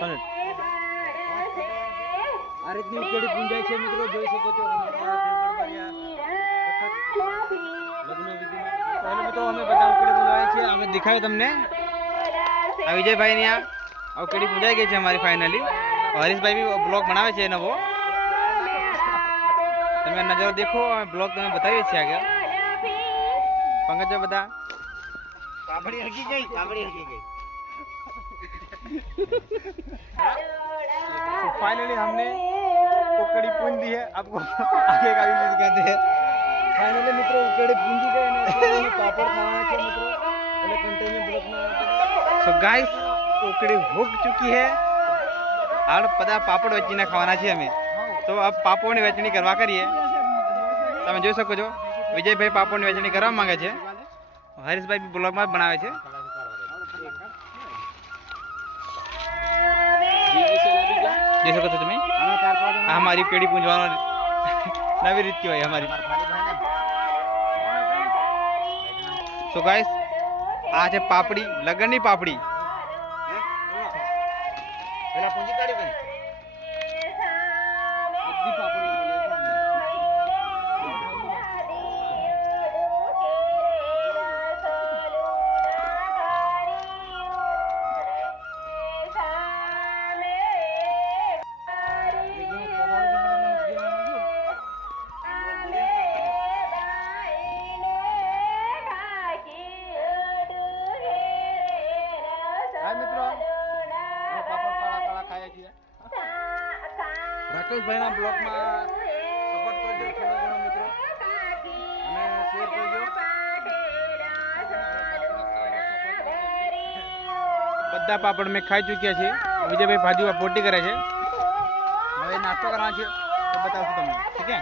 આ રીતની ઉકેડી પૂંજાય છે મિત્રો, જોઈ શકો છો. મિત્રો અમે બધા ઉકેડી પૂંજાય છે, અમે દિખાય તમને. આ વિજયભાઈ ની આ ઉકેડી પૂંજાઈ ગઈ છે અમારી ફાઇનલી. હરીશભાઈ બી બ્લોગ બનાવે છે નવો, તમે નજરો દેખો. બ્લોગ તમે બતાવીએ છીએ આગળ. પંકજ બધા કાબડી હરકી ગઈ, કાબડી હરકી ગઈ. तो फाइनली हमने उकड़ी पूंज दी है. आपको आगे का भी दिखाते हैं. फाइनली मित्रों उकड़ी पूंजी गए ने पापड़ खाना है मित्रों, એટલે કન્ટિન્યુ બ્લોકમાં. સો ગાઈસ ઉકડી ભૂગ ચૂકી है. હાલ બધા પાપડ વેચીને ખાવાના છે અમે. તો अब પાપડની વેચણી કરવા કરીએ. તમે જોઈ શકો છો વિજયભાઈ પાપડની વેચણી કરવા માંગે છે. હરીશભાઈ બી બ્લોગમાં બનાવે છે. જોઈ શકો છો તમે. આ અમારી પેઢી પૂંજવાનો નવી રીત કહેવાય અમારી. સો ગાઈસ આ છે પાપડી, લગનની પાપડી. પેલા પૂંજી કાઢી કરી બધી પાપડી રાકેશભાઈ ના બ્લોગમાં સપોર્ટ કરજો થોડો ઘણો મિત્રો, અને શેર કરજો. બધા પાપડ મેં ખાઈ ચૂક્યા છે. વિજયભાઈ ભાજી પોટી કરે છે. હવે નાસ્તો કરવાનો છે તો બતાવશું તમને. ઠીક છે.